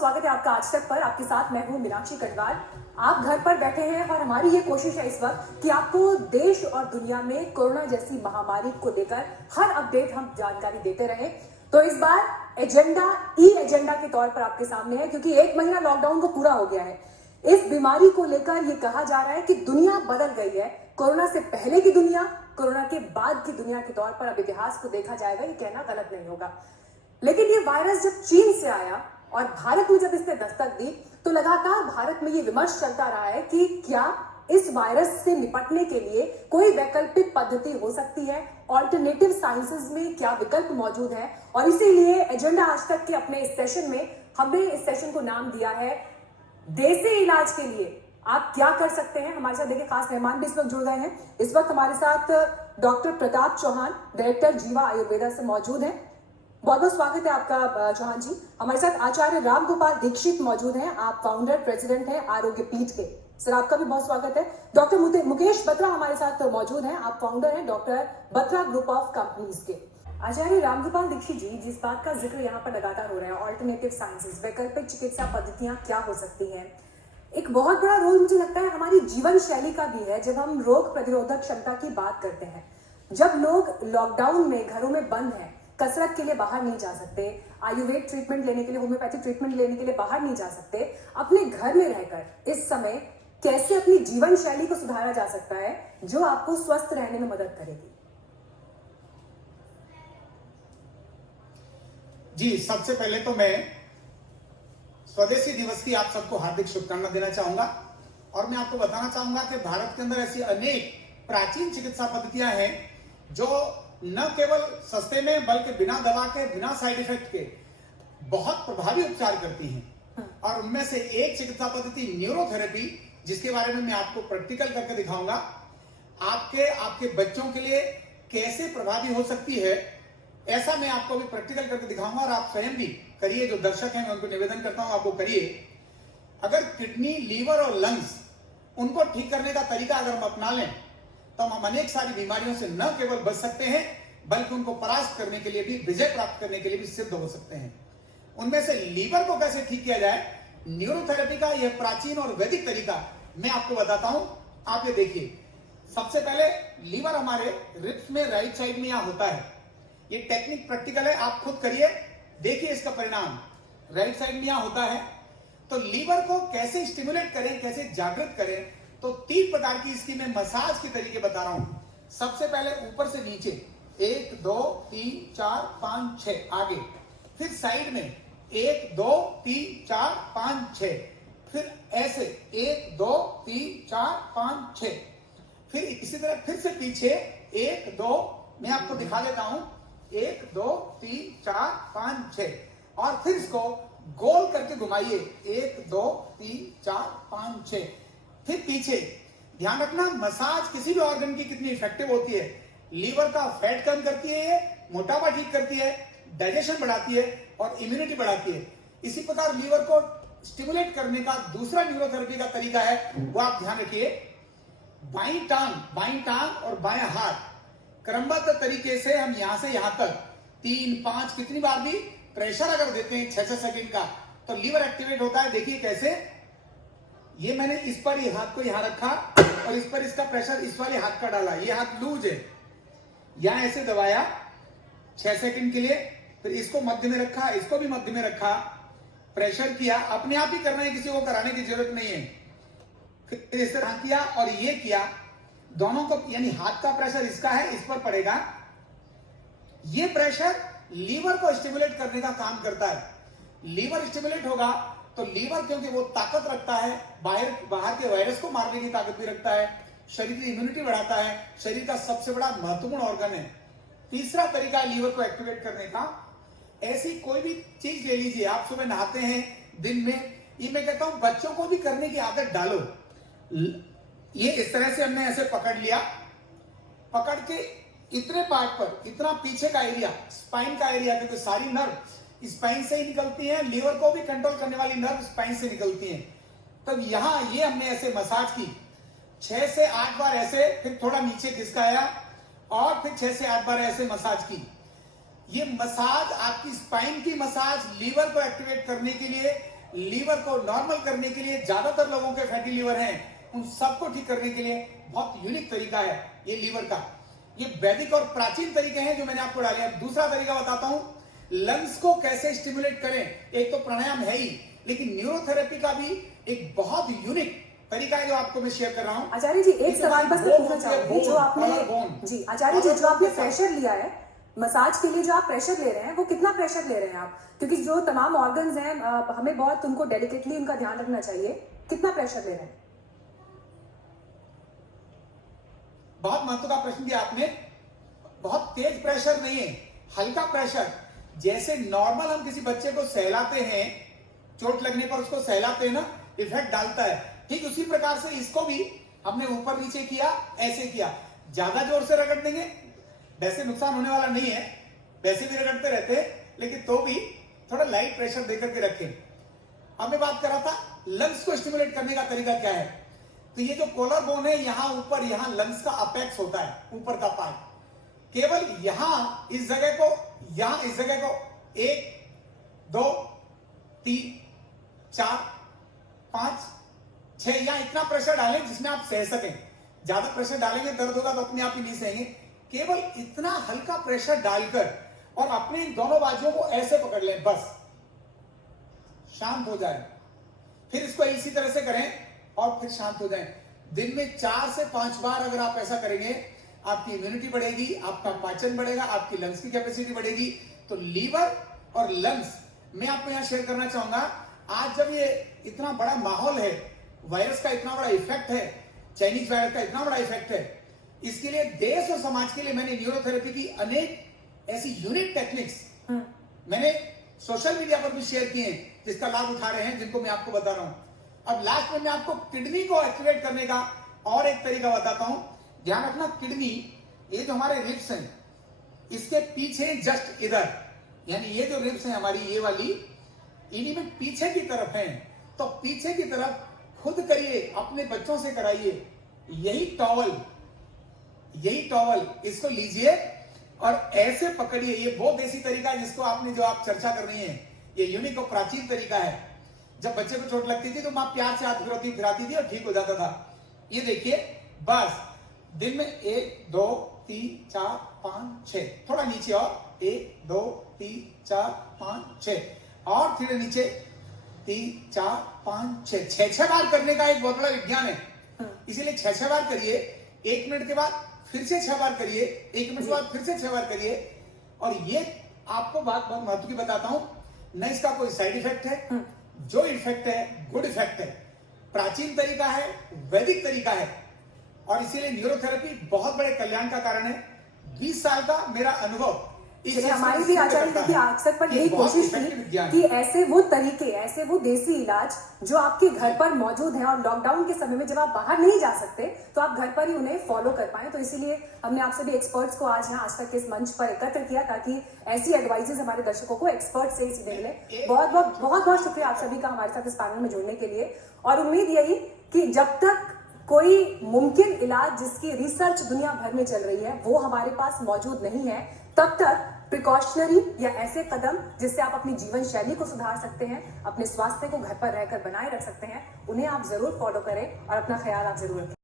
स्वागत है आपका आज तक पर। आपके साथ मैं हूं मीनाक्षी कटवाल। आप घर पर बैठे हैं और हमारी ये कोशिश है इस वक्त कि आपको देश और दुनिया में कोरोना जैसी महामारी को लेकर हर अपडेट हम जानकारी देते रहें। तो इस बार एजेंडा के तौर पर आपके सामने है, क्योंकि 1 महीना लॉकडाउन को पूरा हो गया है। इस बीमारी को लेकर ये कहा जा रहा है कि दुनिया बदल गई है। कोरोना से पहले की दुनिया, कोरोना के बाद की दुनिया के तौर पर अब इतिहास को देखा जाएगा, ये कहना गलत नहीं होगा। लेकिन ये वायरस जब चीन से आया और भारत में जब इसने दस्तक दी, तो लगातार भारत में ये विमर्श चलता रहा है कि क्या इस वायरस से निपटने के लिए कोई वैकल्पिक पद्धति हो सकती है, ऑल्टरनेटिव साइंसेज में क्या विकल्प मौजूद है। और इसीलिए एजेंडा आज तक के अपने इस सेशन में हमने इस सेशन को नाम दिया है देसी इलाज के लिए आप क्या कर सकते हैं। हमारे साथ देखिए खास मेहमान भी इस वक्त जुड़ गए हैं। इस वक्त हमारे साथ डॉक्टर प्रताप चौहान, डायरेक्टर जीवा आयुर्वेदा से मौजूद हैं। बहुत बहुत स्वागत है आपका चौहान जी। हमारे साथ आचार्य रामगोपाल दीक्षित मौजूद हैं, आप फाउंडर प्रेसिडेंट हैं आरोग्य पीठ के। सर आपका भी बहुत स्वागत है। डॉक्टर मुकेश बत्रा हमारे साथ मौजूद हैं, आप फाउंडर हैं doctor Batra group of companies के। आचार्य रामगोपाल दीक्षित जी, जिस बात का जिक्र यहाँ पर लगातार हो रहा है, ऑल्टरनेटिव साइंसेज, वैकल्पिक चिकित्सा पद्धतियां क्या हो सकती हैं, एक बहुत बड़ा रोल मुझे लगता है हमारी जीवन शैली का भी है। जब हम रोग प्रतिरोधक क्षमता की बात करते हैं, जब लोग लॉकडाउन में घरों में बंद हैं, कसरत के लिए बाहर नहीं जा सकते, आयुर्वेद ट्रीटमेंट लेने के लिए, होम्योपैथी ट्रीटमेंट लेने के लिए बाहर नहीं जा सकते, अपने घर में रहकर इस समय कैसे अपनी जीवन शैली को सुधारा जा सकता है जो आपको स्वस्थ रहने में मदद करेगी। जी, सबसे पहले तो मैं स्वदेशी दिवस की आप सबको हार्दिक शुभकामनाएं देना चाहूंगा। और मैं आपको बताना चाहूंगा कि भारत के अंदर ऐसी अनेक प्राचीन चिकित्सा पद्धतियां हैं जो न केवल सस्ते में बल्कि बिना दवा के, बिना साइड इफेक्ट के बहुत प्रभावी उपचार करती हैं। और उनमें से एक चिकित्सा पद्धति न्यूरोथेरेपी, जिसके बारे में मैं आपको प्रैक्टिकल करके दिखाऊंगा। आपके बच्चों के लिए कैसे प्रभावी हो सकती है, ऐसा मैं आपको भी प्रैक्टिकल करके दिखाऊंगा। और आप स्वयं भी करिए, जो दर्शक हैं मैं उनको निवेदन करता हूं आपको करिए। अगर किडनी, लीवर और लंग्स, उनको ठीक करने का तरीका अगर हम अपना लें तो हम अनेक सारी बीमारियों से न केवल बच सकते हैं बल्कि उनको परास्त करने के लिए भी, विजय प्राप्त करने के लिए भी सिद्ध हो सकते हैं। उनमें से लीवर को कैसे ठीक किया जाए, न्यूरोथेरेपी का यह प्राचीन और वैदिक तरीका मैं आपको बताता हूं। आप ये देखिए, सबसे पहले लीवर हमारे रिब्स में राइट साइड में यहां होता है। ये टेक्निक प्रैक्टिकल है, आप खुद करिए, देखिए इसका परिणाम। राइट साइड में यहां होता है। तो लीवर को कैसे स्टिमुलेट करें, कैसे जागृत करें, तो 3 प्रकार की इसकी मैं मसाज के तरीके बता रहा हूं। सबसे पहले ऊपर से नीचे 1 2 3 4 5 6 आगे, फिर साइड में 1 2 3 4 5 6, फिर ऐसे 1 2 3 4 5 6, फिर इसी तरह फिर से पीछे 1 2, मैं आपको दिखा देता हूं, 1 2 3 4 5 6, और फिर इसको गोल करके घुमाइए, 1 2 3 4 5 6, फिर पीछे। ध्यान रखना, मसाज किसी भी ऑर्गन की कितनी इफेक्टिव होती है। लीवर का फैट कम करती है, ये मोटापा ठीक करती है, डाइजेशन बढ़ाती है और इम्यूनिटी बढ़ाती है। इसी प्रकार लीवर को स्टिमुलेट करने का दूसरा न्यूरोथेरेपी का तरीका है, वो आप ध्यान रखिए। बाईं टांग और बायां हाथ क्रमबद्ध तरीके से हम यहां से यहां तक 3 5 कितनी बार भी प्रेशर अगर देते हैं 6-6 सेकंड का, तो लीवर एक्टिवेट होता है। देखिए कैसे, ये मैंने इस पर ये हाथ को यहां रखा और इस पर इसका प्रेशर इस वाले हाथ का डाला, ये हाथ लूज है, यहां ऐसे दबाया 6 सेकंड के लिए, फिर इसको मध्य में रखा, इसको भी मध्य में रखा, प्रेशर किया। अपने आप ही करना है, किसी को कराने की जरूरत नहीं है। फिर इस तरह किया और ये किया, दोनों को, यानी हाथ का प्रेशर इसका है, इस पर पड़ेगा। ये प्रेशर लीवर को स्टिमुलेट करने का काम करता है। लीवर स्टिमुलेट होगा तो लीवर, क्योंकि वो ताकत रखता है, बाहर के वायरस को मारने की ताकत भी रखता है, शरीर की इम्यूनिटी बढ़ाता है, शरीर का सबसे बड़ा महत्वपूर्ण ऑर्गन है। तीसरा तरीका है लीवर को एक्टिवेट करने का। ऐसी कोई भी चीज ले लीजिए, आप सुबह नहाते हैं दिन में, ये मैं कहता हूं बच्चों को भी करने की आदत डालो। ये इस तरह से हमने ऐसे पकड़ लिया, पकड़ के इतने पार्ट पर, इतना पीछे का एरिया, स्पाइन का एरिया, क्योंकि सारी नर्व स्पाइन से ही निकलती है, लीवर को भी कंट्रोल करने वाली नर्व स्पाइन से निकलती है। तब यहां ये हमने ऐसे मसाज की 6 से 8 बार ऐसे, फिर थोड़ा नीचे खिसकाया और फिर 6 से 8 बार ऐसे मसाज की। ये मसाज आपकी स्पाइन की मसाज लीवर को एक्टिवेट करने के लिए लीवर को नॉर्मल करने के लिए, ज्यादातर लोगों के फैटी लीवर हैं, उन सबको ठीक करने के लिए बहुत यूनिक तरीका है ये लीवर का। ये वैदिक और प्राचीन तरीके हैं जो मैंने आपको डाले। अब दूसरा तरीका बताता हूं, लंग्स को कैसे स्टिमुलेट करें। एक तो प्राणायाम है ही, लेकिन न्यूरोथेरेपी का भी एक बहुत यूनिक तरीका है जो आपको मैं शेयर कर रहा हूं। आचार्य जी एक सवाल बस मैं पूछना चाहूंगी, जो आपने जी आचार्य जी जो आपने प्रेशर लिया है मसाज के लिए, जो आप प्रेशर ले रहे हैं वो कितना प्रेशर ले रहे हैं आप? क्योंकि जो तमाम ऑर्गन्स हैं हमें बहुत उनको डेलिकेटली उनका ध्यान रखना चाहिए। कितना प्रेशर ले रहे हैं? बहुत महत्व का प्रश्न दिया आपने। बहुत तेज प्रेशर नहीं है, हल्का प्रेशर। जैसे नॉर्मल हम किसी बच्चे को सहलाते हैं, चोट लगने पर उसको सहलाते हैं ना, इफेक्ट डालता है, ठीक उसी प्रकार से इसको भी हमने ऊपर नीचे किया, ऐसे किया। ज्यादा जोर से रगड़ देंगे, वैसे नुकसान होने वाला नहीं है, वैसे भी रगड़ते रहते हैं, लेकिन तो भी थोड़ा लाइट प्रेशर देकर के रखें। अब मैं बात कर रहा था लंग्स को स्टिमुलेट करने का तरीका क्या है। तो ये जो कॉलर बोन है, यहां ऊपर, यहां लंग्स का अपेक्स होता है, ऊपर का पार्ट। केवल यहां इस जगह को, यहां इस जगह को 1 2 3 4 5 6 यहां इतना प्रेशर डालें जिसमें आप सह सकें। ज्यादा प्रेशर डालेंगे दर्द होगा तो अपने आप ही नहीं सहेंगे। केवल इतना हल्का प्रेशर डालकर और अपने दोनों बाजुओं को ऐसे पकड़ लें, बस शांत हो जाए। फिर इसको इसी तरह से करें और फिर शांत हो जाएं। दिन में 4 से 5 बार अगर आप ऐसा करेंगे, आपकी इम्यूनिटी बढ़ेगी, आपका पाचन बढ़ेगा, आपकी लंग्स की कैपेसिटी बढ़ेगी। तो लीवर और लंग्स मैं आपको यहां शेयर करना चाहूंगा। आज जब ये इतना बड़ा माहौल है, वायरस का इतना बड़ा इफेक्ट है, चाइनीज वायरस का इतना बड़ा इफेक्ट है, इसके लिए देश और समाज के लिए मैंने न्यूरोथेरेपी की अनेक ऐसी यूनिक टेक्निक्स मैंने सोशल मीडिया पर भी शेयर किए हैं, जिसका लाभ उठा रहे हैं, जिनको मैं आपको बता रहा हूं। अब लास्ट में मैं आपको किडनी को एक्टिवेट करने का और एक तरीका बताता हूं। ध्यान रखना, किडनी, ये जो हमारे रिब्स हैं, इसके पीछे जस्ट इधर, यानी ये जो रिब्स हैं हमारी, ये वाली, इन्हीं में पीछे की तरफ हैं। तो पीछे की तरफ खुद करिए, अपने बच्चों से कराइए। यही टॉवल इसको लीजिए और ऐसे पकड़िए। ये वो देसी तरीका है जिसको आपने, जो आप चर्चा कर रही हैं, ये यूनिक और प्राचीन तरीका है। जब बच्चे को चोट लगती थी तो मां प्यार से हाथ फिराती थी और ठीक हो जाता था। ये देखिए, बस दिन में 1 2 3 4 5 6, थोड़ा नीचे और 1 2 3 4 5 6, और फिर नीचे 3 4 5 6, 6 बार करने का एक बहुत बड़ा विज्ञान है। इसीलिए 6 बार करिए, 1 मिनट के बाद फिर से 6 बार करिए, 1 मिनट के बाद फिर से 6 बार करिए। और ये आपको बात बहुत महत्व की बताता हूं, न इसका कोई साइड इफेक्ट है, जो इफेक्ट है गुड इफेक्ट है। प्राचीन तरीका है, वैदिक तरीका है, और इसीलिए न्यूरोथेरेपी बहुत बड़े कल्याण का कारण है। 20 साल का मेरा अनुभव हमारी भी आचार्य जी की अक्सर पर यही कोशिश थी कि ऐसे वो तरीके, ऐसे वो देसी इलाज जो आपके घर पर मौजूद हैं, और लॉकडाउन के समय में जब आप बाहर नहीं जा सकते तो आप घर पर ही उन्हें फॉलो कर पाए। तो इसीलिए हमने आप सभी एक्सपर्ट्स को आज यहाँ आज तक के इस मंच पर एकत्र किया, ताकि ऐसी एडवाइजेस हमारे दर्शकों को एक्सपर्ट से ही सीधे मिले। बहुत शुक्रिया आप सभी का हमारे साथ इस पैनल में जुड़ने के लिए। और उम्मीद यही कि जब तक कोई मुमकिन इलाज जिसकी रिसर्च दुनिया भर में चल रही है वो हमारे पास मौजूद नहीं है, तब तक प्रिकॉशनरी या ऐसे कदम जिससे आप अपनी जीवन शैली को सुधार सकते हैं, अपने स्वास्थ्य को घर पर रहकर बनाए रख सकते हैं, उन्हें आप जरूर फॉलो करें और अपना ख्याल आप जरूर रखें।